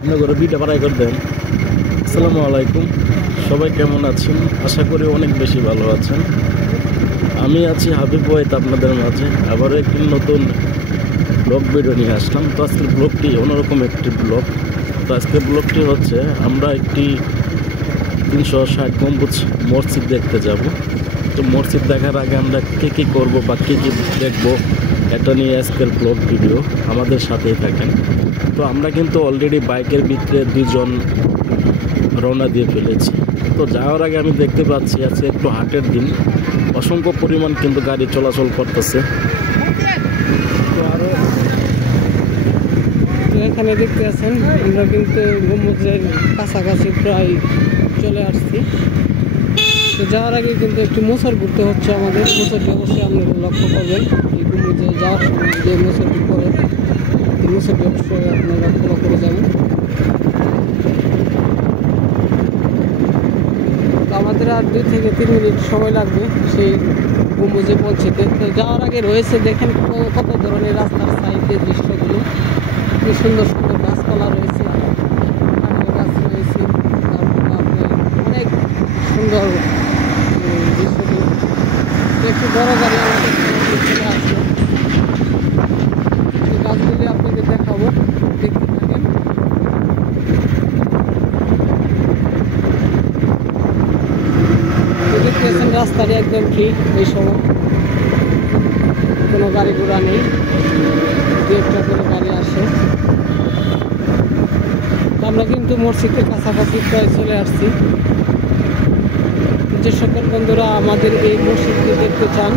আপনার ঘরে বিটা বাড়াই করে দেন। আসসালামু আলাইকুম, সবাই কেমন আছেন? আশা করি অনেক বেশি ভালো আছেন। আমি আছি হাবিব ওয়াহিদ আপনাদের মাঝে আবারও একটি নতুন ব্লগ ভিডিও নিয়ে আসলাম। তো আজকের ব্লগটি অন্যরকম একটি ব্লগ। তো আজকের ব্লগটি হচ্ছে আমরা একটি 360 গম্বুজ মসজিদ দেখতে যাব। তো মসজিদ দেখার আগে আমরা কী করবো বা কী দেখবো এটা নিয়ে আজকের ব্লগ ভিডিও, আমাদের সাথেই থাকেন। তো আমরা কিন্তু অলরেডি বাইকের ভিতরে দুজন রওনা দিয়ে ফেলেছি। তো যাওয়ার আগে আমি দেখতে পাচ্ছি আজকে একটু হাটের দিন, অসংখ্য পরিমাণ কিন্তু গাড়ি চলাচল করতেছে। তো আরও এখানে দেখতে আছেন আমরা কিন্তু গম্বুজের কাছাকাছি প্রায় চলে আসছি। তো যাওয়ার আগে কিন্তু একটু মোসর ঘুরতে হচ্ছে আমাদের। মোসরটি অবশ্যই আপনারা লক্ষ্য করবেন, এই গম্বুজে যাওয়ার সময় যে মোসরটি পড়ে এই মোসরটি অবশ্যই আপনারা ফলো করে যাবেন। তো আমাদের আর 2 থেকে 3 মিনিট সময় লাগবে সেই গম্বুজে পৌঁছতে। তো যাওয়ার আগে রয়েছে দেখেন কত ধরনের রাস্তার সাইডের দৃশ্যগুলো, কি সুন্দর সুন্দর গাছপালা রয়েছে, নারকেল গাছ রয়েছে, তারপরে আপনার অনেক সুন্দর দৃশ্যগুলো। একটু বড় গাড়ি আমাদের চলে আসলো, এই গাছগুলি আপনাদের দেখাবো, দেখতে থাকেন। দেখতে পাচ্ছেন রাস্তাটি একদম ঠিক, এই সময় কোনো গাড়ি ঘোড়া নেই, 2-1টা করে গাড়ি আসে। আমরা কিন্তু মসজিদের কাছাকাছি প্রায় চলে আসছি। যে সকল বন্ধুরা আমাদের এই মসজিদটি দেখতে চান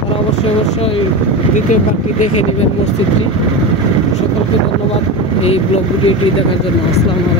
তারা অবশ্যই দ্বিতীয় পার্টটি দেখে নেবেন মসজিদটি। সকলকে ধন্যবাদ এই ব্লগ ভিডিওটি দেখার জন্য। আসসালামু আলাইকুম।